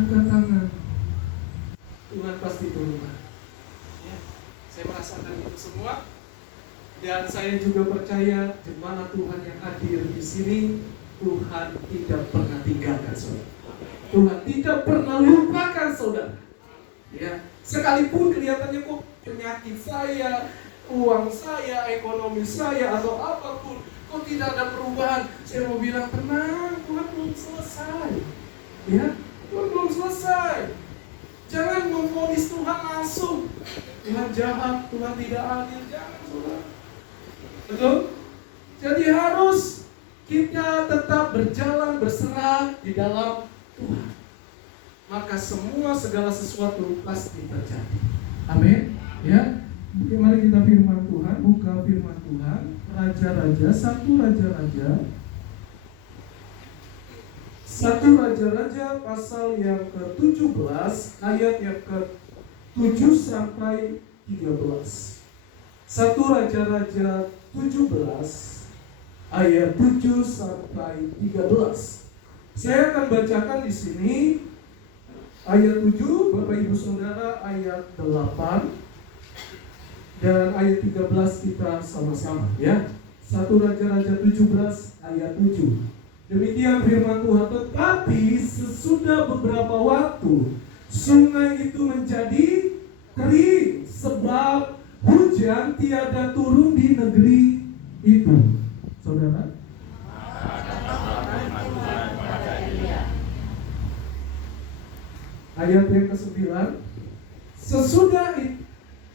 Angkat tangan. Tuhan pasti turunkan. Ya, saya merasakan itu semua. Dan saya juga percaya jemaat Tuhan yang hadir di sini, Tuhan tidak pernah tinggalkan saudara. Tuhan tidak pernah lupakan saudara. Ya, sekalipun kelihatannya kok penyakit saya, uang saya, ekonomi saya, atau apapun, kok tidak ada perubahan. Saya mau bilang tenang, Tuhan belum selesai. Ya, Tuhan belum selesai. Jangan memvonis Tuhan langsung. Tuhan jahat, Tuhan tidak adil, jangan saudara. Betul? Jadi harus kita tetap berjalan berserah di dalam Tuhan. Maka semua segala sesuatu pasti terjadi. Amin. Ya. Mari kita firman Tuhan, buka firman Tuhan, Raja-Raja, 1 Raja-Raja. 1 Raja-Raja pasal yang ke-17 ayat yang ke-7 sampai 13. 1 Raja-Raja 17 ayat 7 sampai 13. Saya akan bacakan di sini ayat 7, Bapak Ibu Saudara, ayat 8 dan ayat 13 kita sama-sama ya. 1 Raja-Raja 17 ayat 7. Demikian firman Tuhan. Tetapi sesudah beberapa waktu sungai itu menjadi kering sebab hujan tiada turun di negeri itu. Saudara? Ayat yang ke-9. Sesudah itu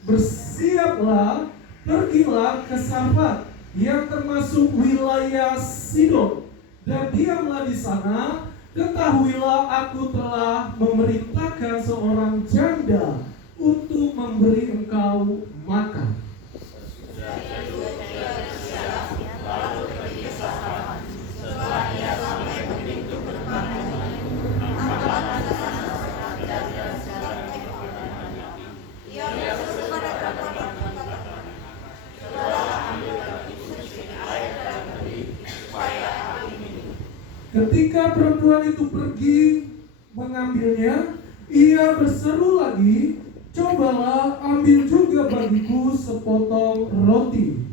bersiaplah, pergilah ke Sarfat yang termasuk wilayah Sidon, dan diamlah di sana. Ketahuilah aku telah memerintahkan seorang janda untuk memberi engkau makan. Ketika perempuan itu pergi mengambilnya, ia berseru lagi, cobalah ambil juga bagiku sepotong roti.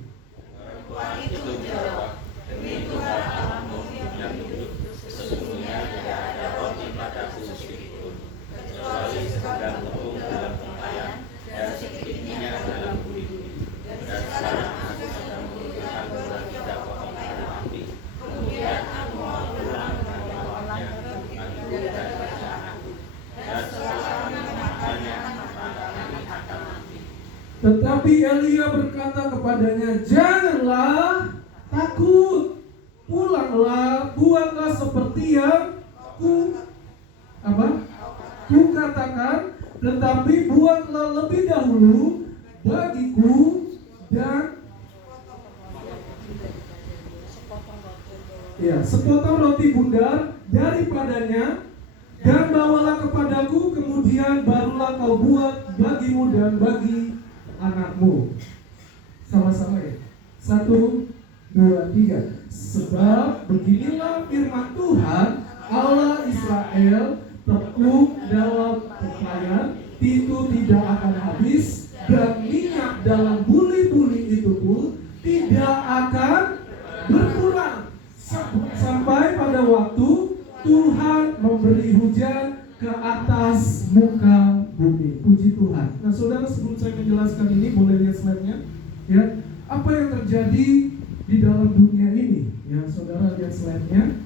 Perempuan itu menjawab, demi Tuhan Allahmu yang hidup, sesungguhnya tidak ada roti padaku sedikitpun, kecuali sekadar tepung dalam tempayan dan sedikit minyak dalam buli-buli. Dan sekarang aku sedang membutuhkan beberapa potong kayu api. Kemudian aku mau pulang dan membawanya bagiku dan bagi anakku. Dan setelah kami memakannya, maka kami akan mati. Tetapi Elia berkata kepadanya, janganlah takut, pulanglah, buatlah seperti yang ku katakan, tetapi buatlah lebih dahulu bagiku dan sepotong roti bundar daripadanya, dan bawalah kepadaku, kemudian barulah kau buat bagimu dan bagi anakmu. Sama-sama ya. 1, 2, 3. Sebab beginilah firman Tuhan Allah Israel, tepung dalam tempayan itu tidak akan habis, dan minyak dalam buli-buli itu pun tidak akan berkurang sampai pada waktu Tuhan memberi hujan ke atas muka bumi. Puji Tuhan. Nah saudara, sebelum saya menjelaskan ini, boleh lihat slide-nya ya. Apa yang terjadi di dalam dunia ini ya, saudara lihat slide-nya.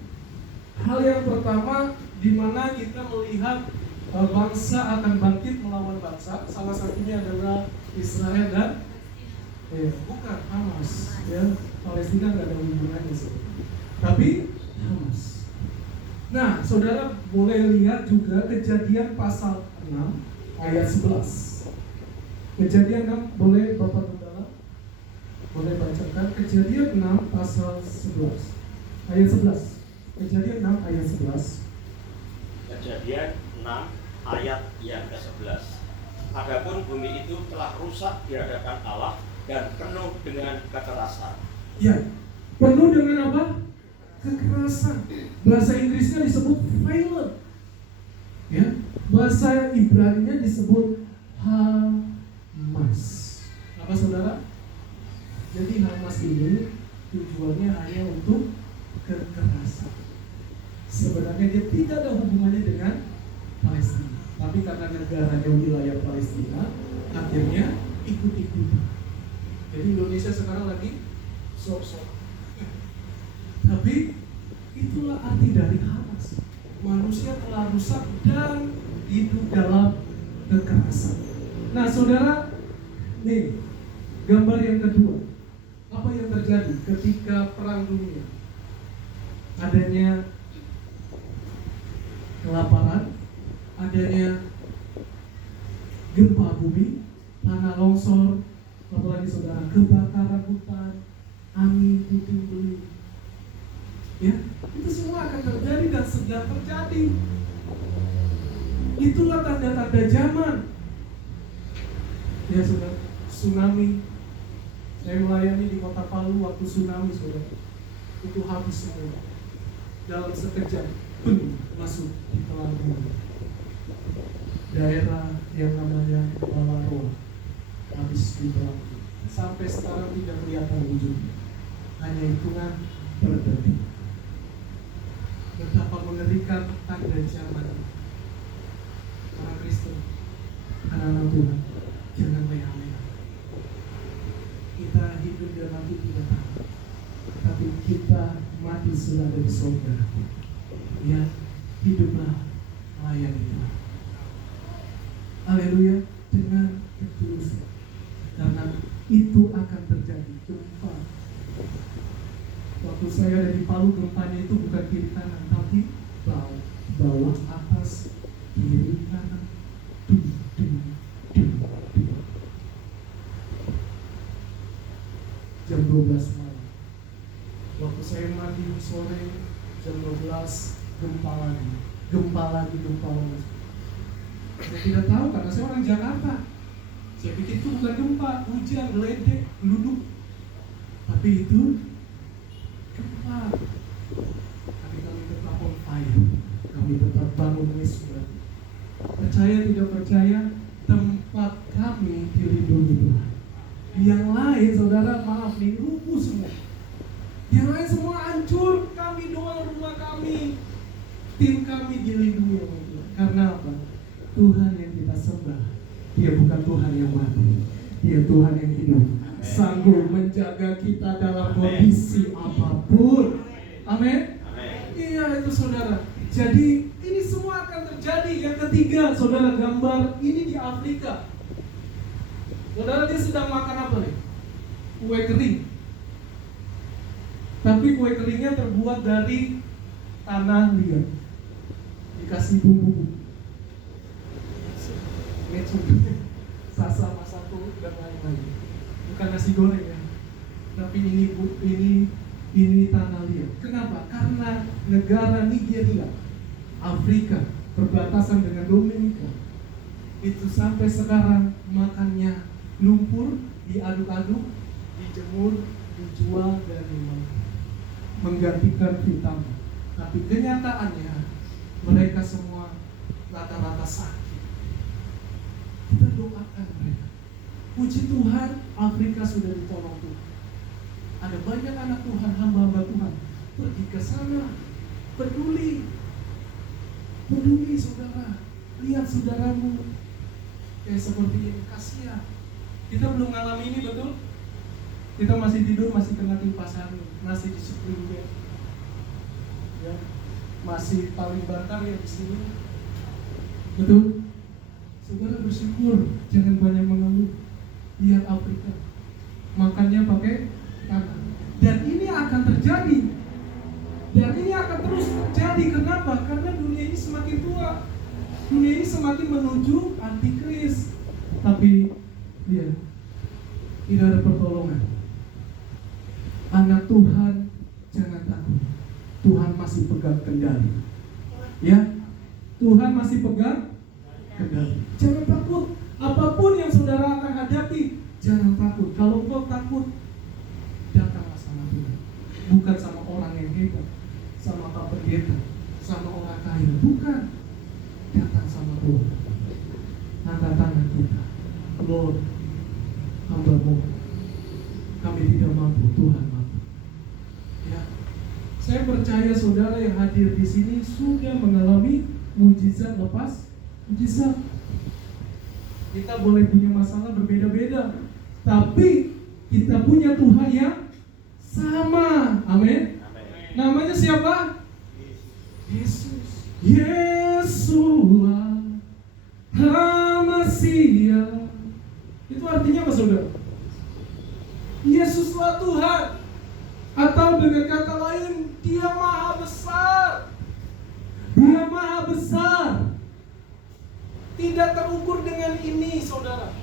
Hal yang pertama, di mana kita melihat bangsa akan bangkit melawan bangsa. Salah satunya adalah Israel dan bukan Hamas ya. Palestina nggak ada hubungannya sih, tapi Hamas. Nah, saudara boleh lihat juga Kejadian pasal 6 ayat 11. Kejadian 6, boleh Bapak Saudara boleh bacakan Kejadian 6 pasal 11 ayat 11. Kejadian 6 ayat 11. Kejadian 6 ayat yang ke-11. Adapun bumi itu telah rusak di hadapan Allah dan penuh dengan kekerasan. Ya, penuh dengan apa? Kekerasan. Bahasa Inggrisnya disebut violent. Ya, bahasa Ibrani-nya disebut Hamas. Apa saudara? Jadi Hamas ini tujuannya hanya untuk kekerasan. Sebenarnya dia tidak ada hubungannya dengan Palestina, tapi karena negaranya wilayah Palestina, akhirnya ikut-ikutan. Jadi Indonesia sekarang lagi sok-sok. Tapi itulah arti dari Hamas. Manusia telah rusak dan hidup dalam kekerasan. Nah, saudara, nih gambar yang kedua. Apa yang terjadi ketika perang dunia? Adanya kelaparan, adanya gempa bumi, tanah longsor, apalagi saudara, kebakaran hutan, angin puting beliung. Ya, itu semua akan terjadi dan sedang terjadi. Itulah tanda-tanda zaman. Ya saudara, tsunami. Saya melayani di kota Palu waktu tsunami, saudara. Itu habis semua. Dalam sekejap, masuk di telan bumi. Daerah yang namanya Balaroa habis di telan bumi. Sampai sekarang tidak kelihatan wujudnya. Hanya hitungan per detik. Betapa mengerikan tanda zaman. Orang Kristen, anak-anak Tuhan, jangan leha-leha. Kita hidup dan mati tidak tahu, tapi kita mati sudah ada di surga. Ya, hiduplah melayani Tuhan. Haleluya, dengan ketulusan, karena itu akan terjadi gempa. Waktu saya ada di Palu, gempanya itu bukan kiri kanan, tapi bawah atas, kiri kanan, jam 12 malam. Waktu saya mandi sore, jam 12, gempa lagi. Saya tidak tahu karena saya orang Jakarta. Saya pikir itu bukan gempa, hujan, geledek, geluduk. Tapi itu gempa. Tapi kami tetap on fire. Kami tetap bangun wisma. Percaya tidak percaya, tempat kami dilindungi Tuhan. Yang lain, saudara, maaf nih, rubuh semua. Yang lain semua hancur. Kami doang rumah kami, tim kami dilindungi oleh Tuhan. Karena apa? Tuhan yang kita sembah, Dia bukan Tuhan yang mati, Dia Tuhan yang hidup, sanggup menjaga kita dalam kondisi apapun. Amin. Iya, itu saudara. Jadi ini semua akan terjadi. Yang ketiga, saudara, gambar ini di Afrika. Saudara, dia sedang makan apa nih? Kue kering. Tapi kue keringnya terbuat dari tanah liat, dikasih bumbu, sasa, masako, dan lain-lain. Bukan nasi goreng ya, tapi ini tanah liat. Kenapa? Karena negara Nigeria, Afrika, perbatasan dengan Dominika, itu sampai sekarang makannya lumpur, diaduk-aduk, dijemur, dijual, dan menggantikan vitamin. Tapi kenyataannya mereka semua rata-rata sakit. Kita doakan mereka. Puji Tuhan, Afrika sudah ditolong Tuhan. Ada banyak anak Tuhan, hamba-hamba Tuhan pergi ke sana, peduli saudara. Lihat saudaramu kayak seperti ini, kasihan. Kita belum mengalami ini, betul? Kita masih tidur, masih kena kipas angin, masih di spring bed, ya, masih paling bantar ya di sini, betul? Saudara bersyukur, jangan banyak mengeluh. Lihat Afrika, makannya pakai tangan, dan ini akan terjadi, dan ini akan terus terjadi. Kenapa? Karena dunia ini semakin tua, dunia ini semakin menuju antikris. Tapi lihat, tidak ada pertolongan. Anak Tuhan, jangan takut. Tuhan masih pegang kendali. Ya, Tuhan masih pegang kendali. Jangan takut. Apapun yang saudara akan hadapi, jangan takut. Kalau kau takut, datanglah sama Tuhan. Bukan sama orang yang hebat, sama Pak Pendeta, sama orang kaya. Bukan. datang sama Tuhan. Tanda tangan kita, Lord, hamba-Mu, kami tidak mampu, Tuhan mampu. Ya, saya percaya saudara yang hadir di sini sudah mengalami mujizat lepas mujizat. Kita boleh punya masalah berbeda-beda, tapi kita punya Tuhan yang sama. Amin. Namanya siapa? Yesus. Yesua Hamasia. Itu artinya apa saudara? Yesuslah Tuhan. Atau dengan kata lain, Dia Maha Besar. Dia Maha Besar. Tidak terukur dengan ini saudara.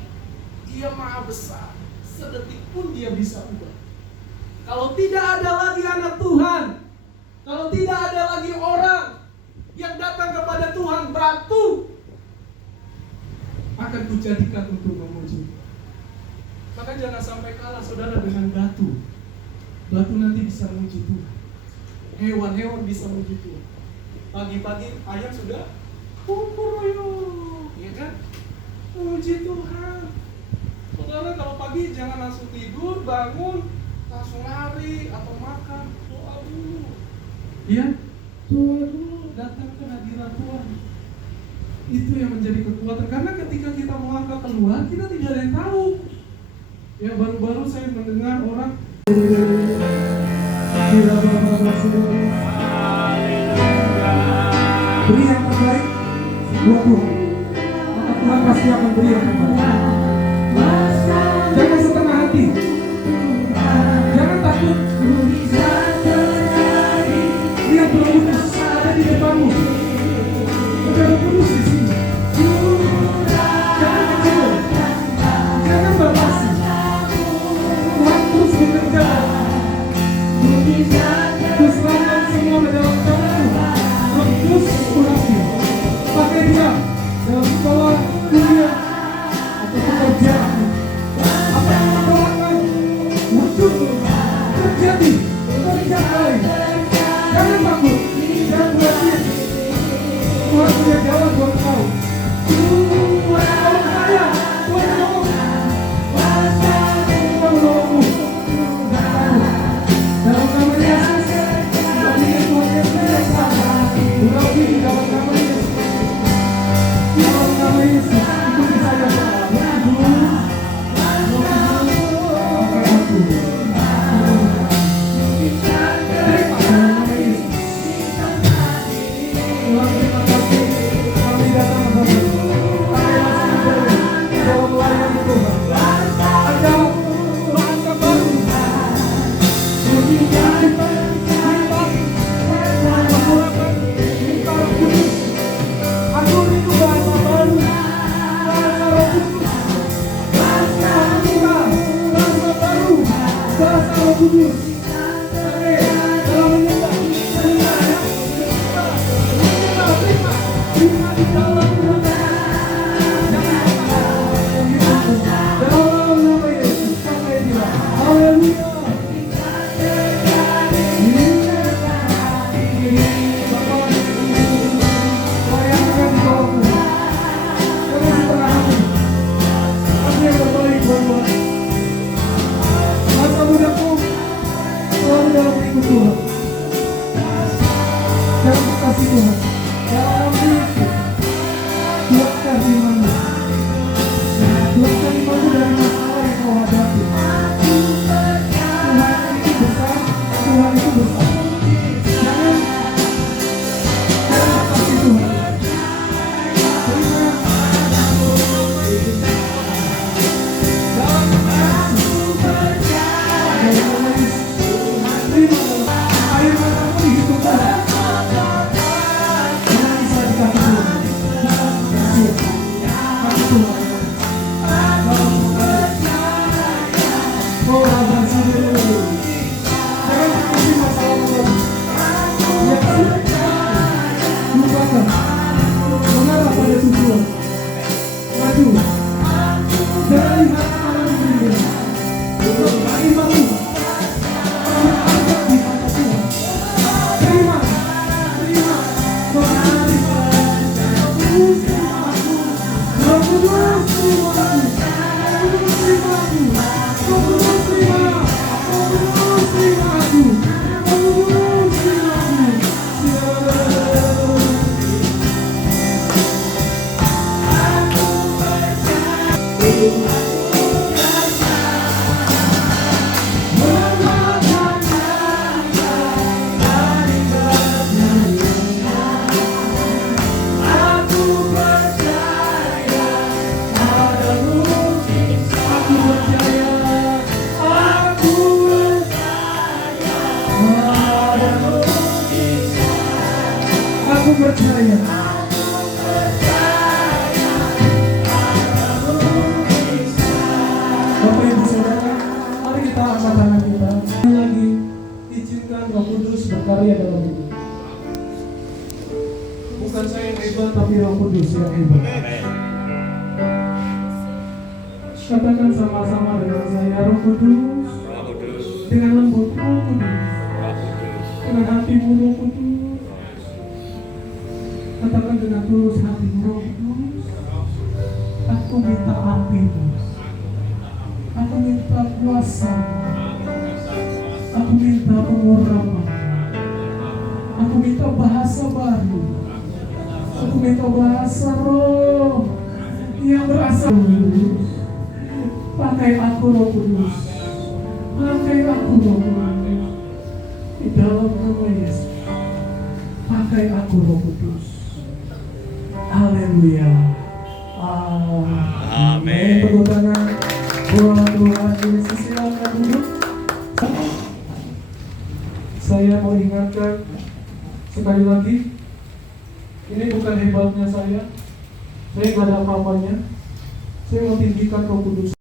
Dia Maha Besar. Sedetik pun Dia bisa ubah. Kalau tidak ada lagi anak Tuhan, kalau tidak ada lagi orang yang datang kepada Tuhan, batu akan kujadikan untuk memuji. Maka jangan sampai kalah saudara dengan batu. Batu nanti bisa memuji Tuhan. Hewan-hewan bisa memuji Tuhan. Pagi-pagi ayam sudah kumpul, ya kan? Memuji Tuhan. Saudara kalau pagi jangan langsung tidur, bangun, langsung lari atau makan. Doa dulu. Ya, doa dulu, datang ke hadirat Tuhan. Itu yang menjadi kekuatan. Karena ketika kita melangkah keluar, kita tidak ada yang tahu. Ya, baru-baru saya mendengar orang beri yang terbaik buat Tuhan, maka Tuhan pasti akan beri yang terbaik. Jangan setengah hati, jangan takut. Lihat Roh Kudus ada di depanmu. Ada Roh Kudus di sini. Jangan kecil, jangan batasi. Tuhan terus bekerja. Keselamatan semua di dalam kamu. Roh Kudus berhasil. Pakai dia dalam sekolah, kuliah, atau pekerjaan. Apa yang mendoakan wujud terjadi. Jangan takut, jangan khawatir. Tuhan punya jalan buat kau. Tuhan saya, Tuhan tolong. Tuhan menolongmu. Dalam nama Yesus, kami Tuhan Yesus yang sama. Berarti di dalam nama Yesus. Dalam nama Yesus, ikuti saja Tuhan. Pakai aku. Terima dalam nama Yesus. Tuhan terima kasih. Kami datang saya dalam hidup. Bukan saya yang hebat, tapi Roh Kudus yang hebat. Katakan sama-sama dengan saya, Roh Kudus, dengan lembut Roh Kudus, dengan hatimu Roh Kudus. Katakan dengan tulus hatimu Roh Kudus, aku minta apimu, aku minta kuasa, aku minta pengurapan, aku minta bahasa baru, aku minta bahasa roh yang berasal. Pakai aku Roh Kudus, pakai aku Roh Kudus, di dalam nama Yesus. Pakai aku Roh Kudus. Haleluya. Amin. Tepuk tangan buat Tuhan Yesus. Silakan duduk. Saya mau ingatkan sekali lagi, ini bukan hebatnya saya nggak ada apa-apanya. Saya mau tinggikan Roh Kudus.